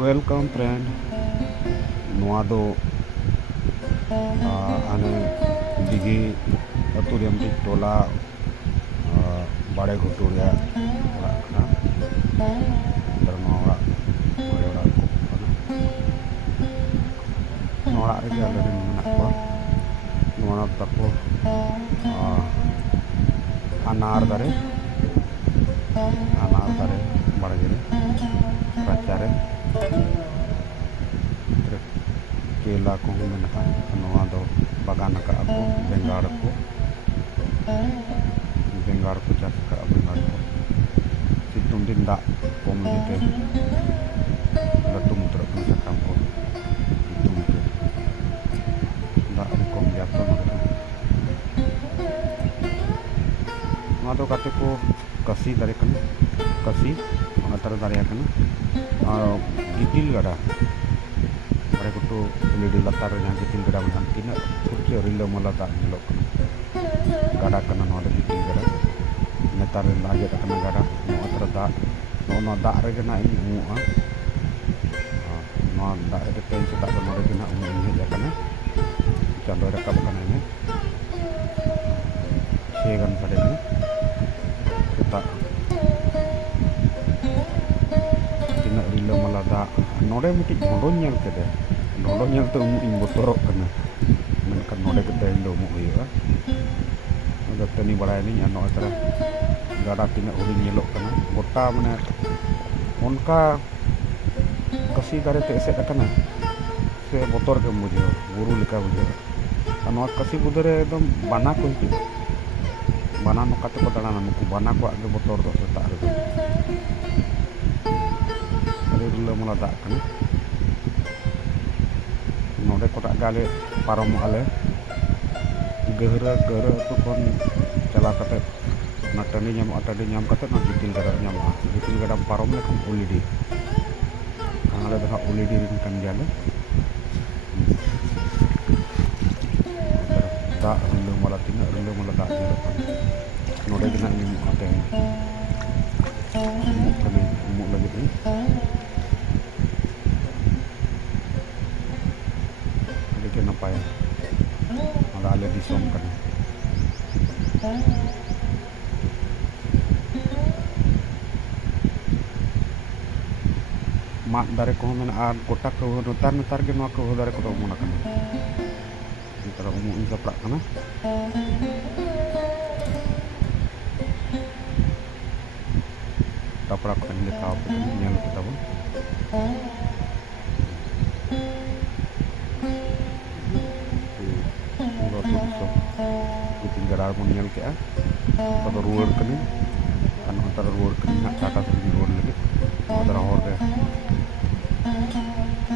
Welcome friend. Noa do ane digi atu yang di tola bade ghutu ya orak kana terma orak orak ko kana norak rege ale rin menak ko noa tapo anar dare baragere racare kela ko menaka noa do bagan ka ako bengar ko jas ka bengar ko situng din da komunite latung truk sa kampo situng da ko jatuh magata noa do kate ko kasi dari kan kasi antar dari kan gitil gada mereka tuh LED latar yang gitil gada menan tina kursi rilo mala tak nyelok gada kana no ada gitil gada netar lagi ada kana gada no atra da no da rega na ini mua no da ada pen sa da no rega na ini ya kana chando rakab kana ini segan pada ini kita tina rilo mala da nore miti nodon nyal kede nodon nyal tu ing botorok kana menkan node kede ndo mu ya ada tani bada ini ano atra gada tina uri nyelok kana gota mane onka kasi dare te eset kana se botor ke mujhe guru lika bujhe ano kasi budare ekdom bana ko hitu bana no kate ko dana nuku bana ko age botor do setak re rilo mala dak kana node kotak gale parom ale gehra tu kon cala kate na tani nyam atade nyam kate na gitil gada parom le kam ulidi kangale da ulidi rin kan jale da rilo mala dak jale node gina ni ate mu lagi ni apa ya ada di som kan mak dari ko menaan kotak ko nutar ge no ko dari ko mo nakana kita umu in saprak kana taprak kan de tao ko nyang kita bo tinggal mau nyel ke atau ruwer kene kan antara ruwer kene nak kata sendiri ruwer lagi antara horde